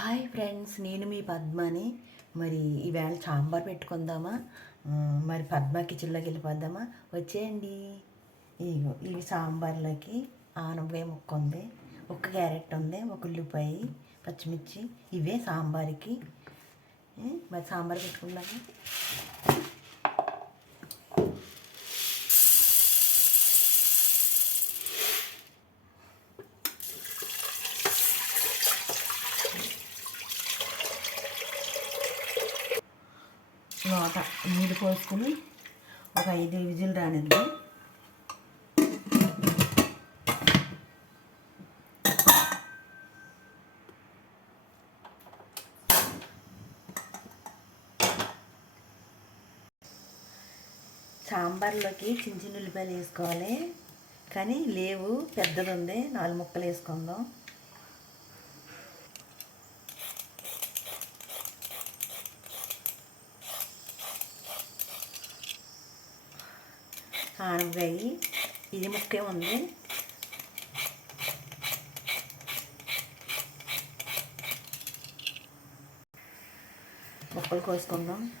Hi friends నేను మీ పద్మని. మరి ఈవేళ సాంబార్ పెట్టుకుందామా? మరి పద్మ కిచెన్లోకి వెళ్ళిపోద్దామా వచ్చేయండి. ఇగో ఇవి సాంబార్లోకి ఆనపకాయ ముక్క ఉంది ఒక క్యారెట్ ఉంది ఒక ఉల్లిపాయ పచ్చిమిర్చి ఇవే సాంబార్కి. మరి సాంబార్ పెట్టుకుందామా? నీళ్ళు పోసుకుని ఒక ఐదు విజిల్ రానిద్దాం. సాంబార్లోకి చిన్న చిన్న ఉల్లిపాయలు వేసుకోవాలి. కానీ లేవు పెద్దది ఉంది. నాలుగు ముక్కలు వేసుకుందాం. ఆనపకాయ ఇది ముక్కే ఉంది. ముక్కలు కోసుకుందాం.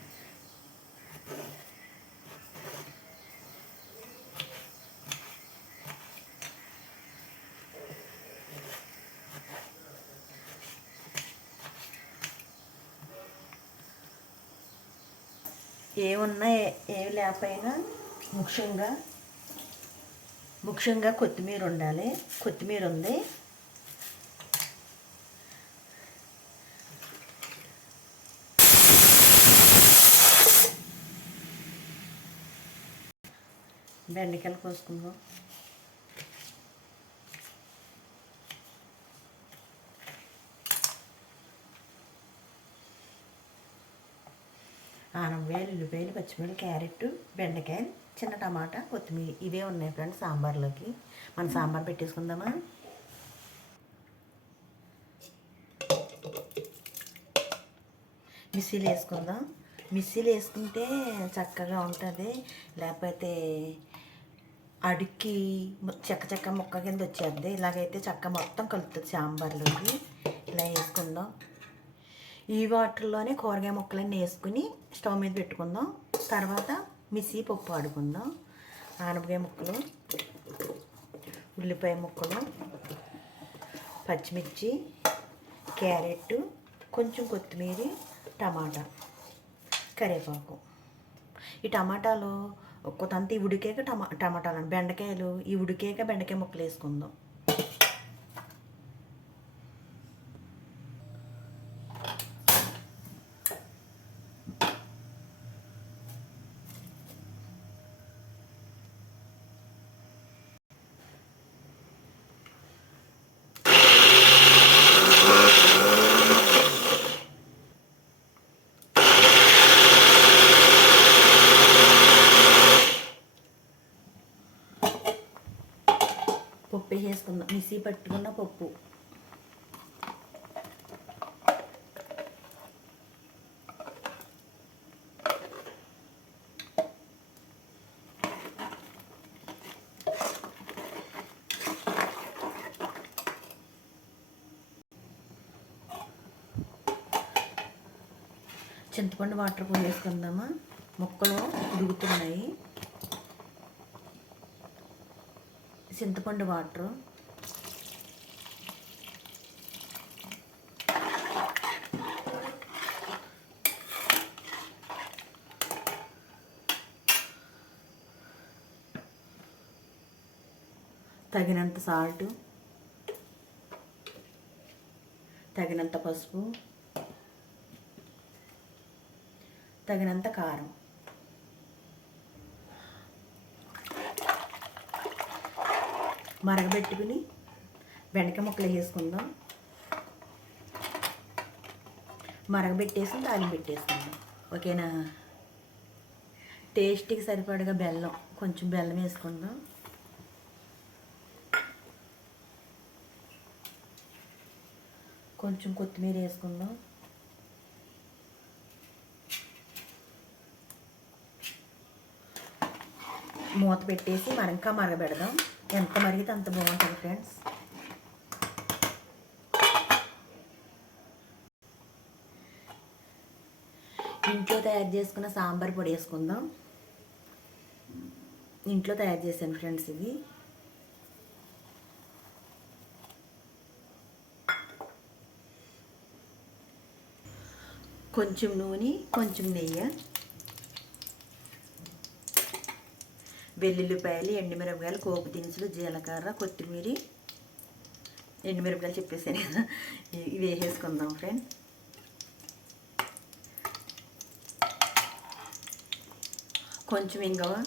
ఏమున్నా ఏ- లేకపోయినా ముఖ్యంగా ముఖ్యంగా కొత్తిమీర ఉండాలి. కొత్తిమీర ఉంది. బెండకాయలు కోసుకుందాం. ఆనపకాయలు ఉల్లిపాయలు పచ్చిమిరపకాయలు క్యారెట్ బెండకాయలు. చిన్న టమాటా కొత్తిమీర ఇవే ఉన్నాయి ఫ్రెండ్స్ సాంబార్లోకి. మనం సాంబార్ పెట్టేసుకుందామా? మిస్సీలు వేసుకుందాం. మిస్సీలు వేసుకుంటే చక్కగా ఉంటుంది. లేకపోతే అడికి చెక్క చెక్క ముక్క కింద వచ్చేద్ది. ఇలాగైతే చెక్క మొత్తం కలుపుతుంది సాంబార్లోకి. ఇలా వేసుకుందాం. ఈ వాటర్లోనే కూరగాయ ముక్కలన్నీ వేసుకుని స్టవ్ మీద పెట్టుకుందాం. తర్వాత మిసి పప్పు ఆడుకుందాం. ఆనపకాయ ముక్కలు ఉల్లిపాయ ముక్కలు పచ్చిమిర్చి క్యారెట్ కొంచెం కొత్తిమీర టమాటా కరివేపాకు. ఈ టమాటాలు కొంతంత ఈ ఉడికేక టమా టమాటాలు బెండకాయలు ఈ ఉడికేక బెండకాయ ముక్కలు వేసుకుందాం. పప్పు మిక్సీ పట్టుకున్న పప్పు. చింతపండు వాటర్ పోసేసుకుందామా? ముక్కలు ఉడుగుతున్నాయి చింతపండు వాటర్. తగినంత సాల్ట్ తగినంత పసుపు తగినంత కారం. మరగబెట్టుకుని బెండకాయ ముక్కలు వేసుకుందాం మరగబెట్టేసి తాలింపు పెట్టేసుకుందాం. ఓకేనా? టేస్ట్కి సరిపడగా బెల్లం కొంచెం బెల్లం వేసుకుందాం. కొంచెం కొత్తిమీర వేసుకుందాం. మూత పెట్టేసి మరింకా మరగబెడదాం. ఎంత మరిగితే అంత బాగుంటుంది ఫ్రెండ్స్. ఇంట్లో తయారు చేసుకున్న సాంబార్ పొడి వేసుకుందాం. ఇంట్లో తయారు చేశాను ఫ్రెండ్స్ ఇది. కొంచెం నూనె కొంచెం నెయ్యి. వెల్లుల్లిపాయలు ఎండుమిరపకాయలు కోపు దినుసులు జీలకర్ర కొత్తిమీర. ఎండుమిరపకాయలు చెప్పేసాను కదా. ఇవి వేసేసుకుందాం ఫ్రెండ్. కొంచెం ఇంగవ.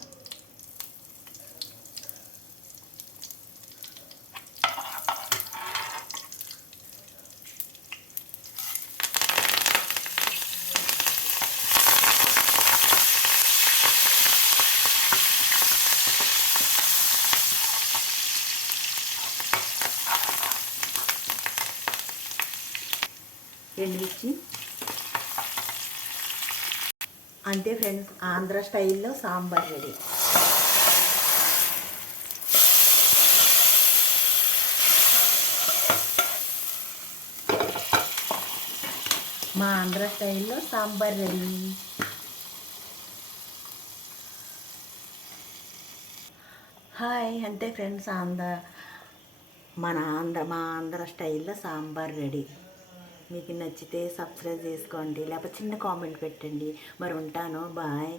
ఎండుమిర్చి అంతే ఫ్రెండ్స్ ఆంధ్ర స్టైల్లో సాంబార్ రెడీ. మా ఆంధ్ర స్టైల్లో సాంబార్ రెడీ. హాయ్ అంతే ఫ్రెండ్స్ ఆంధ్ర మన ఆంధ్ర మా ఆంధ్ర స్టైల్లో సాంబార్ రెడీ. మీకు నచ్చితే సబ్స్క్రైబ్ చేసుకోండి లేకపోతే చిన్న కామెంట్ పెట్టండి. మరి ఉంటాను. బాయ్